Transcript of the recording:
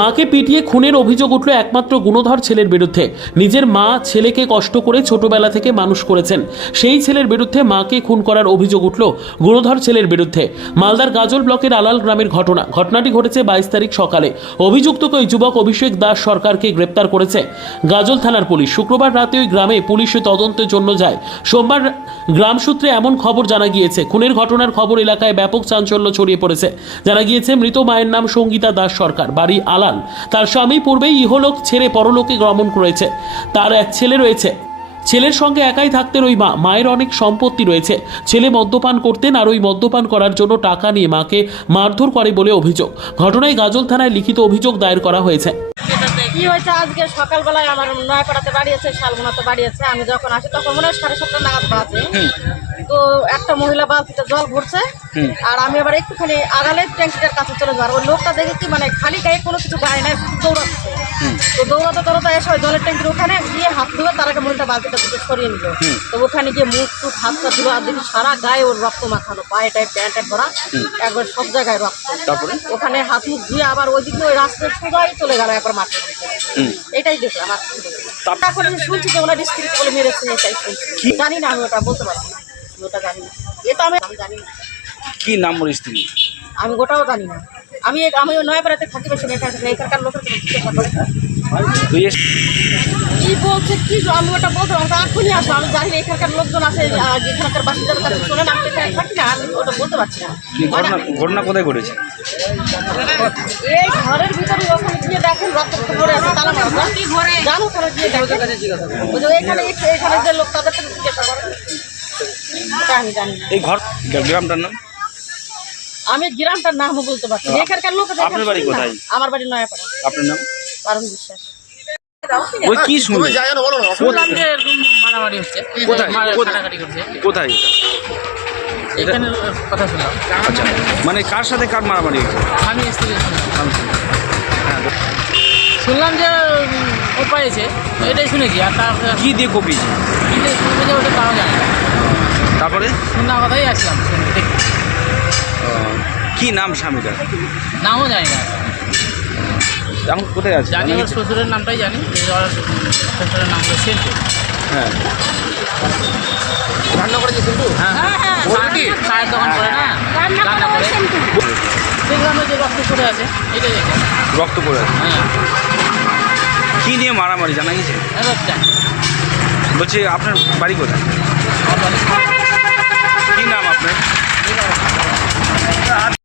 মাকে পিটিয়ে খুনের অভিযোগ উঠল একমাত্র গুণধর ছেলের বিরুদ্ধে। নিজের মা ছেলেকে কষ্ট করে ছোটবেলা থেকে মানুষ করেছেন, সেই ছেলের বিরুদ্ধে মাকে খুন করার অভিযোগ উঠল গুণধর ছেলের বিরুদ্ধে। মালদার গাজল ব্লকের আলাল গ্রামের ঘটনাটি ঘটেছে 22 তারিখ সকালে। অভিযুক্তকে ওই যুবক অভিষেক দাস সরকারকে গ্রেপ্তার করেছে গাজল থানার পুলিশ। শুক্রবার রাতে ওই গ্রামে পুলিশ তদন্তের জন্য যায়। সোমবার গ্রাম সূত্রে এমন খবর জানা গিয়েছে, খুনের ঘটনার খবর এলাকায় ব্যাপক চাঞ্চল্য ছড়িয়ে পড়েছে। জানা গিয়েছে মৃত মায়ের নাম সঙ্গীতা দাস সরকার, বাড়ি আলাল। তার স্বামী পূর্বেই ইহলোক ছেড়ে পরলোকে গমন করেছে। তার এক ছেলে রয়েছে। ছেলের সঙ্গে একাই থাকতেন ওই মায়ের অনেক সম্পত্তি রয়েছে। ছেলে মদ্যপান করতেন, আর ওই মদ্যপান করার জন্য টাকা নিয়ে মাকে মারধর করে বলে অভিযোগ। ঘটনায় গাজল থানায় লিখিত অভিযোগ দায়ের করা হয়েছে। কি হয়েছে, আজকে সকালবেলায় আমার নয়াপাড়াতে বাড়ি আছে, শালগুনাতে বাড়ি আছে। আমি যখন আসি তখন মনে হয় 7:30 নাগাদ বাজে। তো একটা মহিলা বালতিতে জল ভরছে, আর আমি আবার একটুখানি আগালে ট্যাঙ্কিটার কাছে চলে যাওয়ার ওই লোকটা দেখে কি মানে খালি গায়ে কোনো কিছু গায়ে নাই, দৌড়াচ্ছে। তো দৌড়াতে এসে ওই জলের ট্যাঙ্কির ওখানে গিয়ে হাত ধুয়ে তার আগে মহিলাটা বালতিটা থেকে সরিয়ে নিল। তো ওখানে গিয়ে মুখ টুক হাতটা ধুলো, আর দেখি সারা গায়ে ওর রক্ত মাখানো, পায়ে টায়ে প্যান্টের ভরা, একবার সব জায়গায় রক্ত। তারপরে ওখানে হাত মুখ ধুয়ে আবার ওই দিকে ওই রাস্তায় সোজাই চলে গেল একবার মাঠে। এটাই দেখলাম। আর শুনছি যে ওনার স্ত্রী বলে মেরেছে, এটাই শুনছি। জানি না, আমি ওটা বলতে পারছি না, ওটা জানি না। এটা আমি জানি না কি নাম ওর স্ত্রী, আমি ওটাও জানি না। আমি ওই নয়াপাড়াতে থাকি, বেশি এখানকার লোকের জিজ্ঞাসা করে কি বলছে কি আমি ওটা বলতে পারবো। এখনই আসো, আমি জানি না এখানকার লোকজন আছে, এখানকার বাসিন্দাদের কাছে শোনেন, আমি এখানে থাকি না, আমি ওটা বলতে পারছি না। ঘটনা কোথায় ঘটেছে? এই ঘরের ভিতরে ওখানে গিয়ে দেখেন রক্ত পড়ে আছে, তালা মারা জানো, ওখানে গিয়ে দেখেন এখানে যে লোক তাদের কাছে জিজ্ঞাসা করে, ওটা আমি জানি না। এই ঘর গ্রামটার নাম? আমি গ্রামটার নামও বলতে পারছি না। এখানকার লোক। আপনার বাড়ি কোথায়? আমার বাড়ি নয়াপাড়া। আপনার নাম? পারুন বিশ্বাস। ওই কি শুনলেন? শুনলাম যে এরকম মারামারি হচ্ছে, কাটাকাটি করছে। কোথায়? এখানে কথা শুনলাম। আচ্ছা, মানে কার সাথে কার মারামারি হয়েছে? আমি স্ত্রী শুনলাম যে ও পাইছে, এটাই শুনেছি। আর তার কি দিয়ে কপিয়েছে? ওটা তাও জানি না। তারপরে শোনা কথাই আসলাম দেখি। কি নাম স্বামীটার? নামও জানি না। এখন কোথায় আছে? জানি ওর শ্বশুরের নামটাই জানি, ওর শ্বশুরের নাম হলো সেন্টু। হ্যাঁ, রান্না করেছে সেন্টু। হ্যাঁ, চায়ের দোকান করে না, রান্না করে। দেখলাম যে রক্ত পড়ে আছে, এটাই দেখে। রক্ত পড়ে আছে? হ্যাঁ। কি নিয়ে মারামারি জানা গেছে? বলছি আপনার বাড়ি কোথায়? কি নাম আপনার?